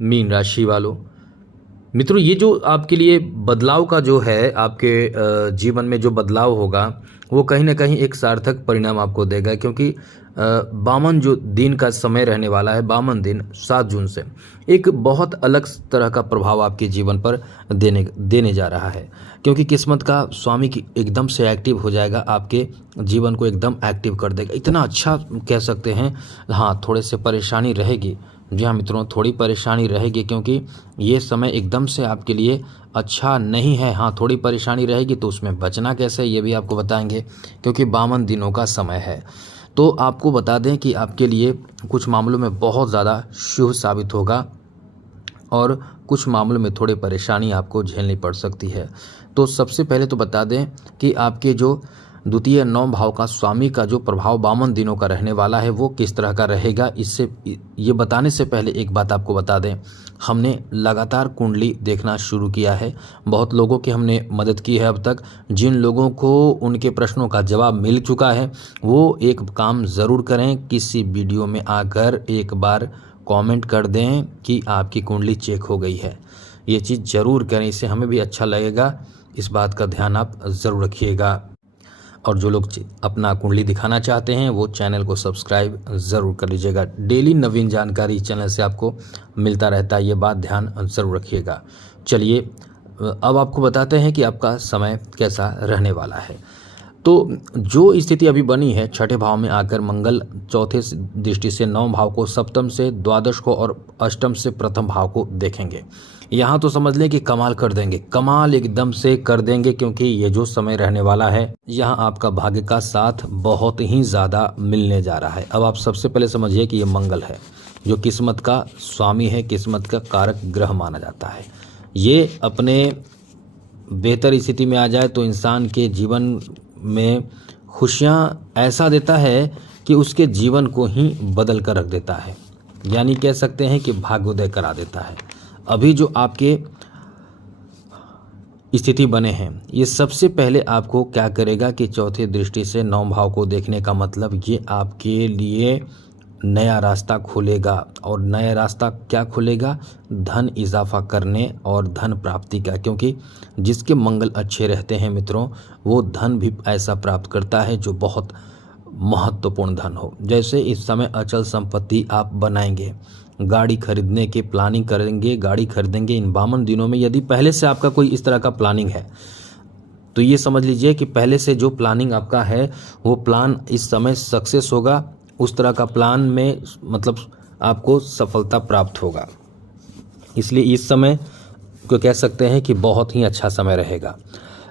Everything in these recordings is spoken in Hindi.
मीन राशि वालों, मित्रों, ये जो आपके लिए बदलाव का जो है, आपके जीवन में जो बदलाव होगा वो कहीं ना कहीं एक सार्थक परिणाम आपको देगा, क्योंकि 52 जो दिन का समय रहने वाला है, 52 दिन 7 जून से एक बहुत अलग तरह का प्रभाव आपके जीवन पर देने जा रहा है, क्योंकि किस्मत का स्वामी की एकदम से एक्टिव हो जाएगा, आपके जीवन को एकदम एक्टिव कर देगा। इतना अच्छा कह सकते हैं। हाँ, थोड़े से परेशानी रहेगी। जी हाँ मित्रों, थोड़ी परेशानी रहेगी, क्योंकि ये समय एकदम से आपके लिए अच्छा नहीं है। हाँ, थोड़ी परेशानी रहेगी, तो उसमें बचना कैसे ये भी आपको बताएंगे, क्योंकि 52 दिनों का समय है। तो आपको बता दें कि आपके लिए कुछ मामलों में बहुत ज़्यादा शुभ साबित होगा और कुछ मामलों में थोड़ी परेशानी आपको झेलनी पड़ सकती है। तो सबसे पहले तो बता दें कि आपके जो द्वितीय 9 भाव का स्वामी का जो प्रभाव 52 दिनों का रहने वाला है वो किस तरह का रहेगा, इससे ये बताने से पहले एक बात आपको बता दें, हमने लगातार कुंडली देखना शुरू किया है। बहुत लोगों की हमने मदद की है अब तक। जिन लोगों को उनके प्रश्नों का जवाब मिल चुका है वो एक काम ज़रूर करें, किसी वीडियो में आकर एक बार कमेंट कर दें कि आपकी कुंडली चेक हो गई है। ये चीज़ ज़रूर करें, इससे हमें भी अच्छा लगेगा। इस बात का ध्यान आप ज़रूर रखिएगा। और जो लोग अपना कुंडली दिखाना चाहते हैं वो चैनल को सब्सक्राइब ज़रूर कर लीजिएगा। डेली नवीन जानकारी चैनल से आपको मिलता रहता है, ये बात ध्यान ज़रूर रखिएगा। चलिए अब आपको बताते हैं कि आपका समय कैसा रहने वाला है। तो जो स्थिति अभी बनी है, छठे भाव में आकर मंगल चौथे दृष्टि से 9 भाव को, सप्तम से द्वादश को और अष्टम से प्रथम भाव को देखेंगे। यहाँ तो समझ लें कि कमाल कर देंगे, कमाल एकदम से कर देंगे, क्योंकि ये जो समय रहने वाला है यहाँ आपका भाग्य का साथ बहुत ही ज़्यादा मिलने जा रहा है। अब आप सबसे पहले समझिए कि ये मंगल है जो किस्मत का स्वामी है, किस्मत का कारक ग्रह माना जाता है। ये अपने बेहतर स्थिति में आ जाए तो इंसान के जीवन में खुशियाँ ऐसा देता है कि उसके जीवन को ही बदल कर रख देता है, यानी कह सकते हैं कि भाग्योदय करा देता है। अभी जो आपके स्थिति बने हैं ये सबसे पहले आपको क्या करेगा कि चौथी दृष्टि से 9 भाव को देखने का मतलब ये आपके लिए नया रास्ता खोलेगा। और नया रास्ता क्या खोलेगा? धन इजाफा करने और धन प्राप्ति का, क्योंकि जिसके मंगल अच्छे रहते हैं मित्रों वो धन भी ऐसा प्राप्त करता है जो बहुत महत्वपूर्ण धन हो। जैसे इस समय अचल संपत्ति आप बनाएंगे, गाड़ी खरीदने की प्लानिंग करेंगे, गाड़ी खरीदेंगे इन 52 दिनों में। यदि पहले से आपका कोई इस तरह का प्लानिंग है तो ये समझ लीजिए कि पहले से जो प्लानिंग आपका है वो प्लान इस समय सक्सेस होगा। उस तरह का प्लान में मतलब आपको सफलता प्राप्त होगा। इसलिए इस समय को कह सकते हैं कि बहुत ही अच्छा समय रहेगा।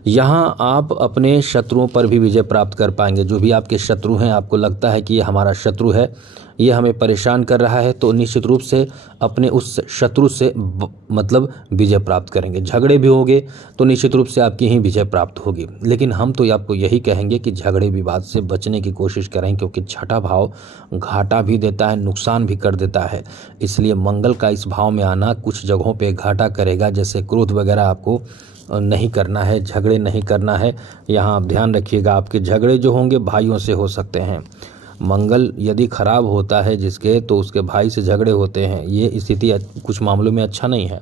यहाँ आप अपने शत्रुओं पर भी विजय प्राप्त कर पाएंगे। जो भी आपके शत्रु हैं, आपको लगता है कि ये हमारा शत्रु है, ये हमें परेशान कर रहा है, तो निश्चित रूप से अपने उस शत्रु से मतलब विजय प्राप्त करेंगे। झगड़े भी होंगे तो निश्चित रूप से आपकी ही विजय प्राप्त होगी। लेकिन हम तो आपको यही कहेंगे कि झगड़े विवाद से बचने की कोशिश करें, क्योंकि छठा भाव घाटा भी देता है, नुकसान भी कर देता है। इसलिए मंगल का इस भाव में आना कुछ जगहों पर घाटा करेगा, जैसे क्रोध वगैरह आपको नहीं करना है, झगड़े नहीं करना है। यहाँ आप ध्यान रखिएगा, आपके झगड़े जो होंगे भाइयों से हो सकते हैं। मंगल यदि खराब होता है जिसके, तो उसके भाई से झगड़े होते हैं। ये स्थिति कुछ मामलों में अच्छा नहीं है।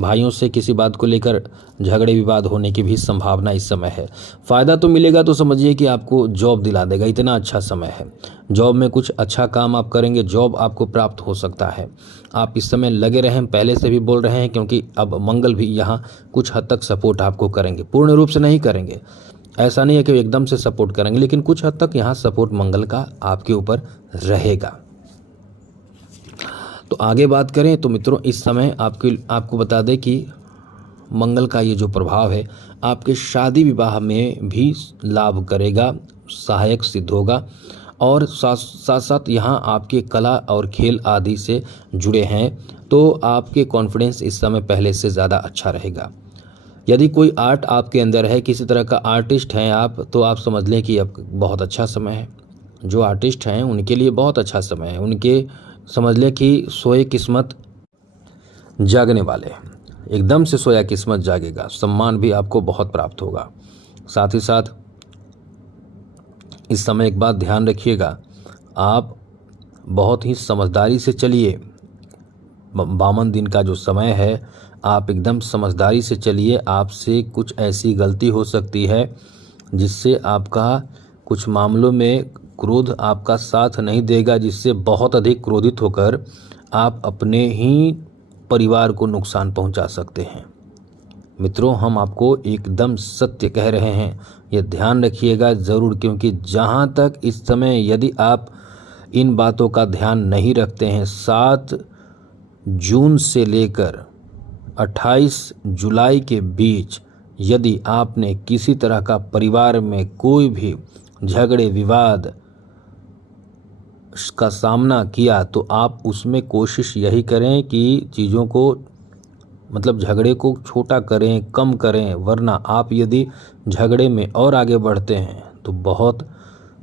भाइयों से किसी बात को लेकर झगड़े विवाद होने की भी संभावना इस समय है। फ़ायदा तो मिलेगा, तो समझिए कि आपको जॉब दिला देगा, इतना अच्छा समय है। जॉब में कुछ अच्छा काम आप करेंगे, जॉब आपको प्राप्त हो सकता है। आप इस समय लगे रहें, पहले से भी बोल रहे हैं, क्योंकि अब मंगल भी यहाँ कुछ हद तक सपोर्ट आपको करेंगे। पूर्ण रूप से नहीं करेंगे, ऐसा नहीं है कि एकदम से सपोर्ट करेंगे, लेकिन कुछ हद तक यहाँ सपोर्ट मंगल का आपके ऊपर रहेगा। तो आगे बात करें तो मित्रों इस समय आपको बता दें कि मंगल का ये जो प्रभाव है आपके शादी विवाह में भी लाभ करेगा, सहायक सिद्ध होगा। और साथ साथ यहाँ आपके कला और खेल आदि से जुड़े हैं तो आपके कॉन्फिडेंस इस समय पहले से ज़्यादा अच्छा रहेगा। यदि कोई आर्ट आपके अंदर है, किसी तरह का आर्टिस्ट हैं आप, तो आप समझ लें कि अब बहुत अच्छा समय है। जो आर्टिस्ट हैं उनके लिए बहुत अच्छा समय है। उनके समझ लें कि सोए किस्मत जागने वाले हैं, एकदम से सोया किस्मत जागेगा। सम्मान भी आपको बहुत प्राप्त होगा। साथ ही साथ इस समय एक बात ध्यान रखिएगा, आप बहुत ही समझदारी से चलिए। 52 दिन का जो समय है, आप एकदम समझदारी से चलिए। आपसे कुछ ऐसी गलती हो सकती है जिससे आपका कुछ मामलों में क्रोध आपका साथ नहीं देगा, जिससे बहुत अधिक क्रोधित होकर आप अपने ही परिवार को नुकसान पहुंचा सकते हैं। मित्रों, हम आपको एकदम सत्य कह रहे हैं, ये ध्यान रखिएगा ज़रूर, क्योंकि जहां तक इस समय यदि आप इन बातों का ध्यान नहीं रखते हैं, 7 जून से लेकर 28 जुलाई के बीच यदि आपने किसी तरह का परिवार में कोई भी झगड़े विवाद का सामना किया, तो आप उसमें कोशिश यही करें कि चीज़ों को मतलब झगड़े को छोटा करें, कम करें, वरना आप यदि झगड़े में और आगे बढ़ते हैं तो बहुत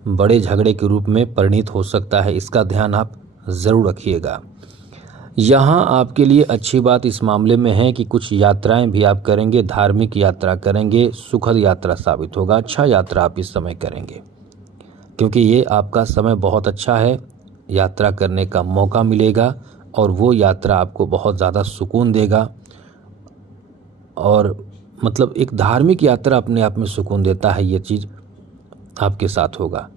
बड़े झगड़े के रूप में परिणित हो सकता है। इसका ध्यान आप ज़रूर रखिएगा। यहाँ आपके लिए अच्छी बात इस मामले में है कि कुछ यात्राएं भी आप करेंगे, धार्मिक यात्रा करेंगे, सुखद यात्रा साबित होगा। अच्छा यात्रा आप इस समय करेंगे, क्योंकि ये आपका समय बहुत अच्छा है, यात्रा करने का मौका मिलेगा और वो यात्रा आपको बहुत ज़्यादा सुकून देगा। और मतलब एक धार्मिक यात्रा अपने आप में सुकून देता है, ये चीज़ आपके साथ होगा।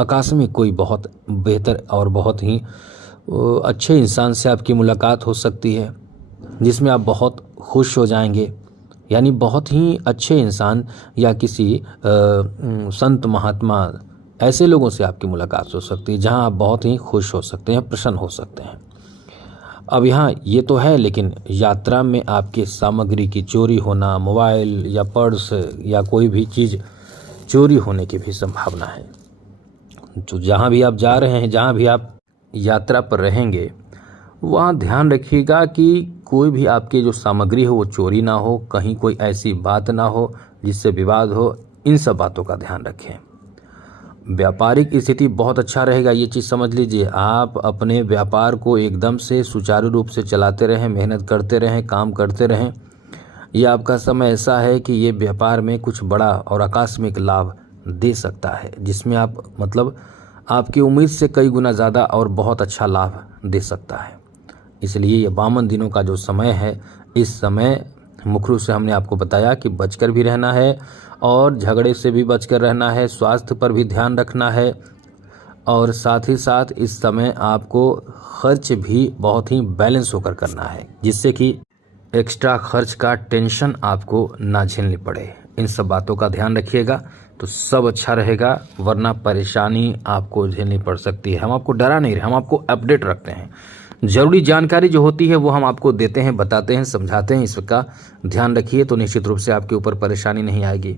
आकस्मिक कोई बहुत बेहतर और बहुत ही अच्छे इंसान से आपकी मुलाकात हो सकती है, जिसमें आप बहुत खुश हो जाएंगे। यानी बहुत ही अच्छे इंसान या किसी संत महात्मा, ऐसे लोगों से आपकी मुलाकात हो सकती है जहां आप बहुत ही खुश हो सकते हैं, प्रसन्न हो सकते हैं। अब यहाँ ये तो है, लेकिन यात्रा में आपके सामग्री की चोरी होना, मोबाइल या पर्स या कोई भी चीज़ चोरी होने की भी संभावना है। तो जहाँ भी आप जा रहे हैं, जहाँ भी आप यात्रा पर रहेंगे, वहाँ ध्यान रखिएगा कि कोई भी आपके जो सामग्री हो वो चोरी ना हो, कहीं कोई ऐसी बात ना हो जिससे विवाद हो। इन सब बातों का ध्यान रखें। व्यापारिक स्थिति बहुत अच्छा रहेगा, ये चीज़ समझ लीजिए। आप अपने व्यापार को एकदम से सुचारू रूप से चलाते रहें, मेहनत करते रहें, काम करते रहें। ये आपका समय ऐसा है कि ये व्यापार में कुछ बड़ा और आकस्मिक लाभ दे सकता है, जिसमें आप मतलब आपकी उम्मीद से कई गुना ज़्यादा और बहुत अच्छा लाभ दे सकता है। इसलिए ये 52 दिनों का जो समय है, इस समय मुख्य रूप से हमने आपको बताया कि बचकर भी रहना है और झगड़े से भी बचकर रहना है, स्वास्थ्य पर भी ध्यान रखना है, और साथ ही साथ इस समय आपको खर्च भी बहुत ही बैलेंस होकर करना है, जिससे कि एक्स्ट्रा खर्च का टेंशन आपको ना झेलनी पड़े। इन सब बातों का ध्यान रखिएगा तो सब अच्छा रहेगा, वरना परेशानी आपको झेलनी पड़ सकती है। हम आपको डरा नहीं रहे, हम आपको अपडेट रखते हैं। ज़रूरी जानकारी जो होती है वो हम आपको देते हैं, बताते हैं, समझाते हैं। इसका ध्यान रखिए तो निश्चित रूप से आपके ऊपर परेशानी नहीं आएगी।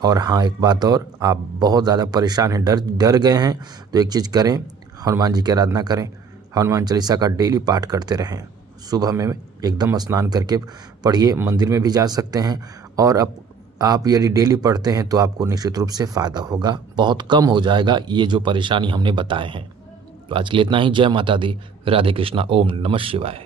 और हाँ, एक बात और, आप बहुत ज़्यादा परेशान हैं, डर गए हैं, तो एक चीज़ करें, हनुमान जी की आराधना करें, हनुमान चालीसा का डेली पाठ करते रहें। सुबह में एकदम स्नान करके पढ़िए, मंदिर में भी जा सकते हैं। और अब आप यदि डेली पढ़ते हैं तो आपको निश्चित रूप से फ़ायदा होगा, बहुत कम हो जाएगा ये जो परेशानी हमने बताए हैं। तो आज के लिए इतना ही। जय माता दी, राधे कृष्णा, ओम नमः शिवाय।